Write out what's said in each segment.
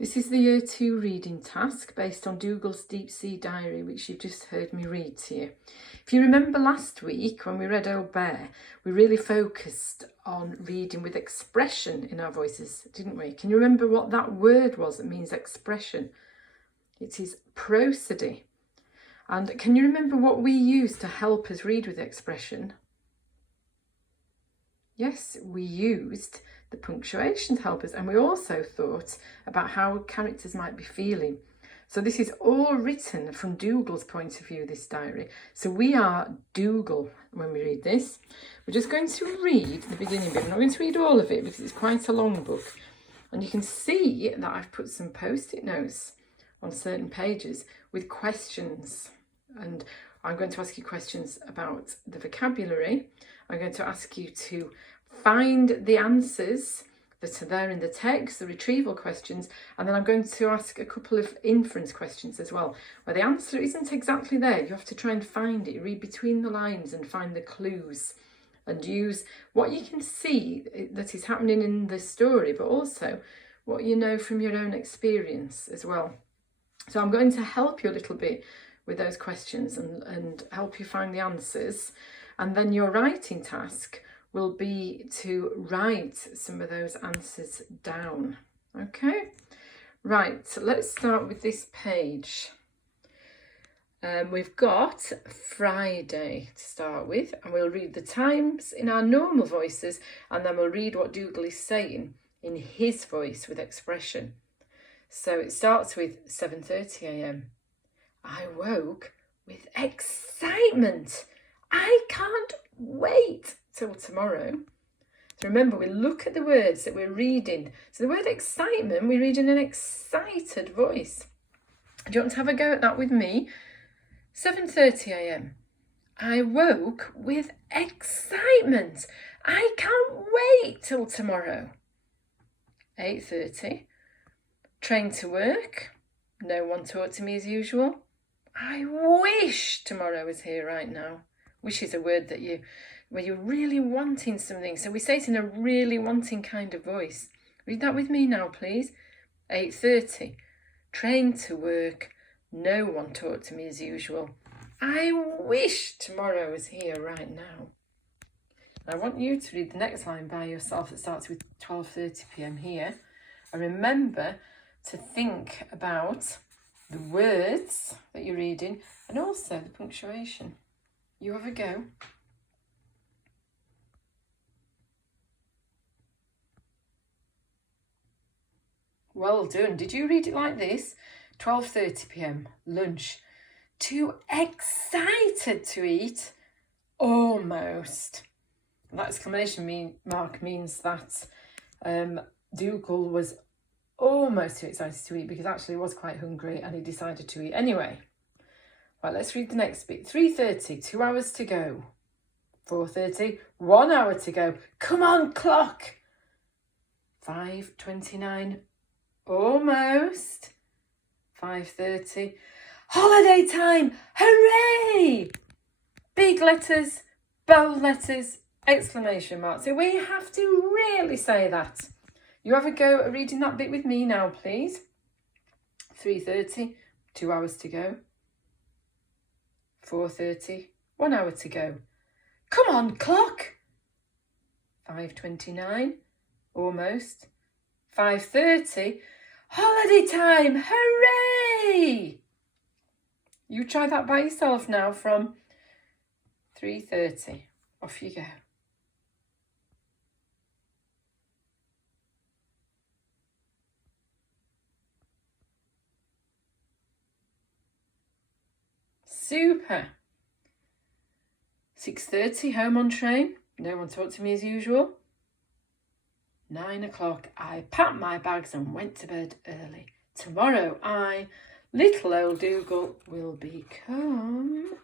This is the Year 2 reading task based on Dougal's Deep Sea Diary, which you've just heard me read to you. If you remember last week when we read Old Bear, we really focused on reading with expression in our voices, didn't we? Can you remember what that word was that means expression? It is prosody. And can you remember what we use to help us read with expression? Yes, we used the punctuation to help us, and we also thought about how characters might be feeling. So this is all written from Dougal's point of view, this diary. So we are Dougal when we read this. We're just going to read the beginning bit. I'm not going to read all of it because it's quite a long book. And you can see that I've put some post-it notes on certain pages with questions. And I'm going to ask you questions about the vocabulary. I'm going to ask you to find the answers that are there in the text, the retrieval questions, and then I'm going to ask a couple of inference questions as well, where the answer isn't exactly there. You have to try and find it, read between the lines and find the clues and use what you can see that is happening in the story, but also what you know from your own experience as well. So I'm going to help you a little bit with those questions and help you find the answers. And then your writing task will be to write some of those answers down. Okay, right, so let's start with this page. We've got Friday to start with, and we'll read the times in our normal voices, and then we'll read what Dougal is saying in his voice with expression. So it starts with 7:30 a.m. I woke with excitement. I can't wait till tomorrow. So remember, we look at the words that we're reading. So the word excitement, we read in an excited voice. Do you want to have a go at that with me? 7:30 a.m. I woke with excitement. I can't wait till tomorrow. 8:30. Train to work. No one talked to me as usual. I wish tomorrow was here right now. Wish is a word that where you're really wanting something. So we say it in a really wanting kind of voice. Read that with me now, please. 8:30. Train to work. No one talked to me as usual. I wish tomorrow was here right now. I want you to read the next line by yourself that starts with 12:30 p.m. here. And remember to think about the words that you're reading and also the punctuation. You have a go. Well done. Did you read it like this? 12:30 p.m. lunch. Too excited to eat? Almost. That exclamation mark means that Dougal was almost too excited to eat because actually he was quite hungry and he decided to eat anyway. Right, let's read the next bit. 3:30, 2 hours to go. 4:30, 1 hour to go. Come on, clock. 5:29, almost. 5:30, holiday time, hooray! Big letters, bold letters, exclamation mark. So we have to really say that. You have a go at reading that bit with me now, please. 3:30, 2 hours to go. 4:30, 1 hour to go. Come on, clock. 5:29, almost. 5:30, holiday time, hooray! You try that by yourself now from 3:30. Off you go. Super. 6:30, home on train. No one talked to me as usual. 9 o'clock, I packed my bags and went to bed early. Tomorrow little old Dougal, will become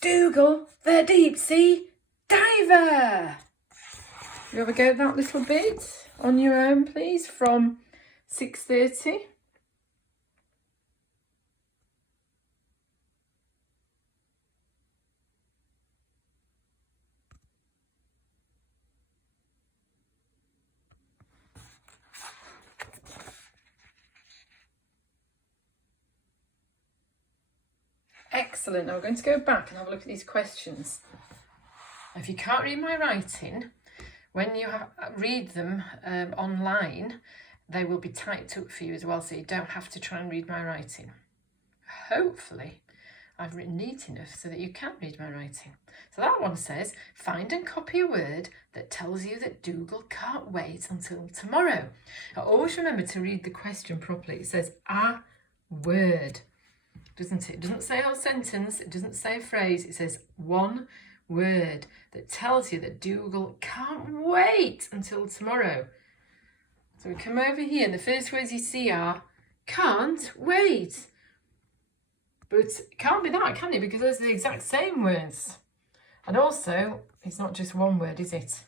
Dougal the Deep Sea Diver. You have a go at that little bit on your own, please, from 6:30. Excellent. Now we're going to go back and have a look at these questions. If you can't read my writing, when you read them online, they will be typed up for you as well, so you don't have to try and read my writing. Hopefully, I've written neat enough so that you can read my writing. So that one says, find and copy a word that tells you that Dougal can't wait until tomorrow. Now, always remember to read the question properly. It says a word, doesn't it? It doesn't say a whole sentence. It doesn't say a phrase. It says one word that tells you that Dougal can't wait until tomorrow. So we come over here and the first words you see are can't wait. But it can't be that, can it? Because those are the exact same words. And also, it's not just one word, is it?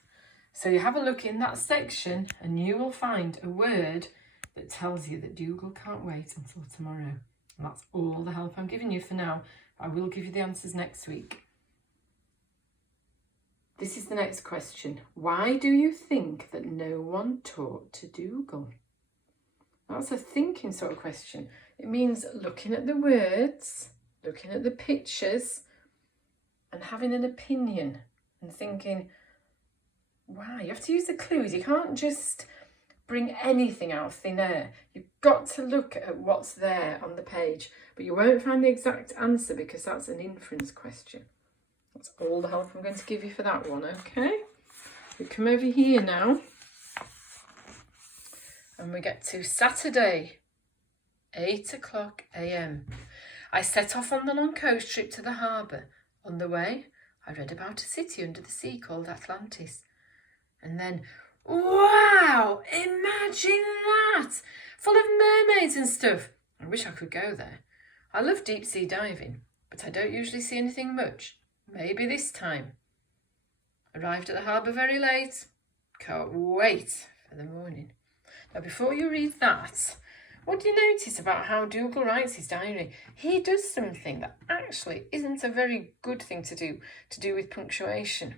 So you have a look in that section and you will find a word that tells you that Dougal can't wait until tomorrow. And that's all the help I'm giving you for now. I will give you the answers next week. This is the next question. Why do you think that no one talked to Dougal? That's a thinking sort of question. It means looking at the words, looking at the pictures, and having an opinion and thinking, wow, you have to use the clues. You can't just bring anything out of thin air. You've got to look at what's there on the page, but you won't find the exact answer because that's an inference question. That's all the help I'm going to give you for that one, okay? We come over here now and we get to Saturday, 8 o'clock a.m. I set off on the long coach trip to the harbour. On the way, I read about a city under the sea called Atlantis. And then, wow, imagine that! Full of mermaids and stuff. I wish I could go there. I love deep sea diving, but I don't usually see anything much. Maybe this time. Arrived at the harbour very late. Can't wait for the morning. Now, before you read that, what do you notice about how Dougal writes his diary? He does something that actually isn't a very good thing to do with punctuation.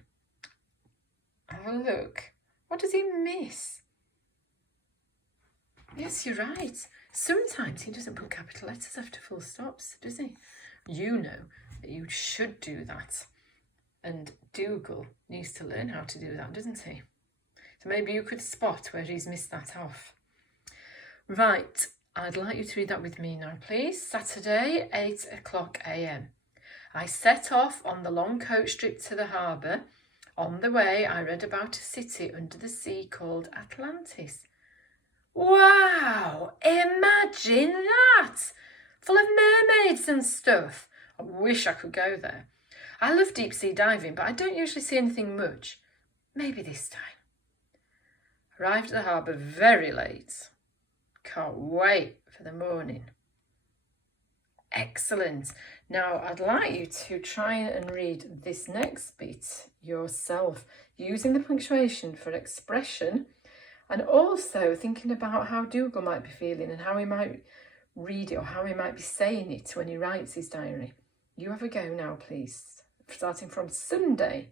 Have a look. What does he miss? Yes, you're right. Sometimes he doesn't put capital letters after full stops, does he? You know that you should do that. And Dougal needs to learn how to do that, doesn't he? So maybe you could spot where he's missed that off. Right, I'd like you to read that with me now, please. Saturday, 8 o'clock a.m. I set off on the long coach trip to the harbour. On the way, I read about a city under the sea called Atlantis. Wow, imagine that! Full of mermaids and stuff. I wish I could go there. I love deep sea diving, but I don't usually see anything much. Maybe this time. Arrived at the harbour very late. Can't wait for the morning. Excellent. Now, I'd like you to try and read this next bit yourself, using the punctuation for expression and also thinking about how Dougal might be feeling and how he might read it or how he might be saying it when he writes his diary. You have a go now, please, starting from Sunday.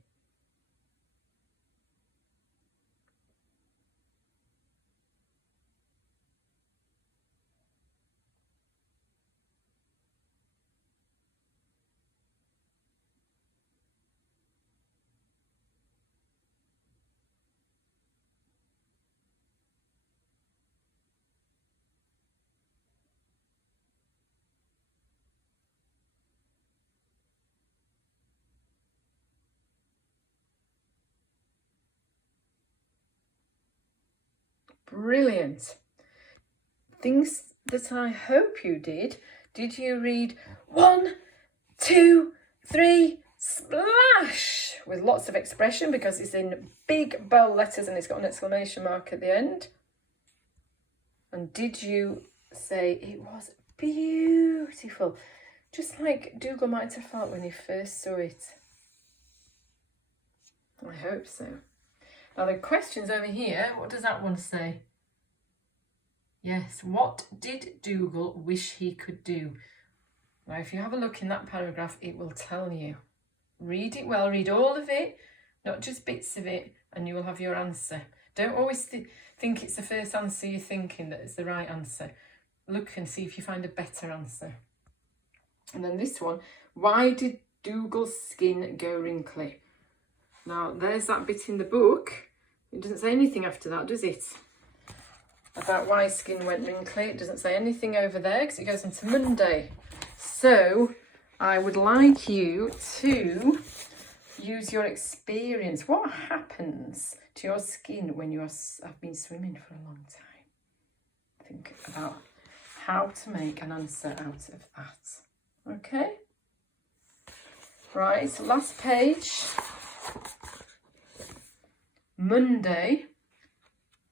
Brilliant. Things that I hope you did. Did you read 1, 2, 3, splash? With lots of expression because it's in big bold letters and it's got an exclamation mark at the end. And did you say it was beautiful? Just like Dougal might have felt when he first saw it. I hope so. Now the questions over here, what does that one say? Yes, what did Dougal wish he could do? Now if you have a look in that paragraph, it will tell you. Read it well, read all of it, not just bits of it, and you will have your answer. Don't always think it's the first answer you're thinking that is the right answer. Look and see if you find a better answer. And then this one, Why did Dougal's skin go wrinkly? Now, there's that bit in the book. It doesn't say anything after that, does it? About why skin went wrinkly. It doesn't say anything over there because it goes into Monday. So, I would like you to use your experience. What happens to your skin when you have been swimming for a long time? Think about how to make an answer out of that. Okay? Right, last page. Monday,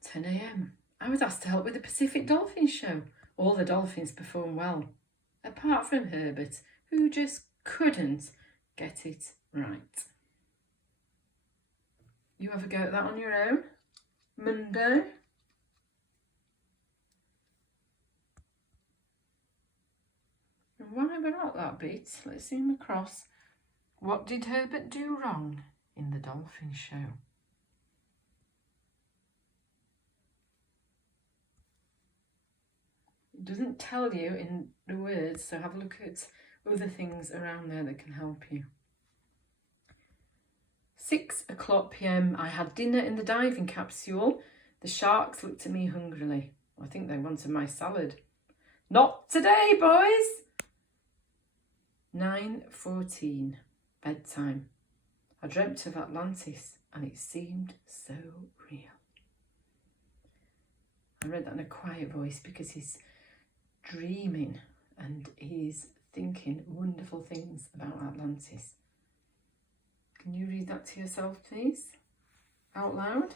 10 a.m. I was asked to help with the Pacific Dolphin Show. All the dolphins perform well, apart from Herbert, who just couldn't get it right. You have a go at that on your own. Monday. And while we're at that bit, let's zoom across. What did Herbert do wrong in the dolphin show? It doesn't tell you in the words, so have a look at other things around there that can help you. 6:00 p.m. I had dinner in the diving capsule. The sharks looked at me hungrily. I think they wanted my salad. Not today, boys! 9:14, bedtime. I dreamt of Atlantis and it seemed so real. I read that in a quiet voice because he's dreaming and he's thinking wonderful things about Atlantis. Can you read that to yourself, please? Out loud?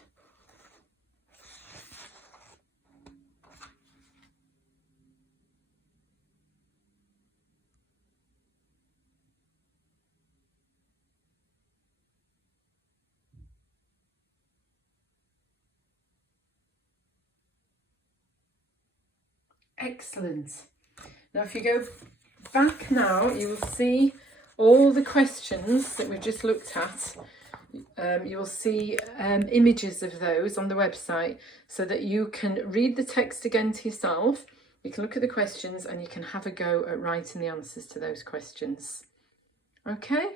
Excellent. Now if you go back now, you will see all the questions that we've just looked at. You will see images of those on the website so that you can read the text again to yourself. You can look at the questions and you can have a go at writing the answers to those questions. Okay?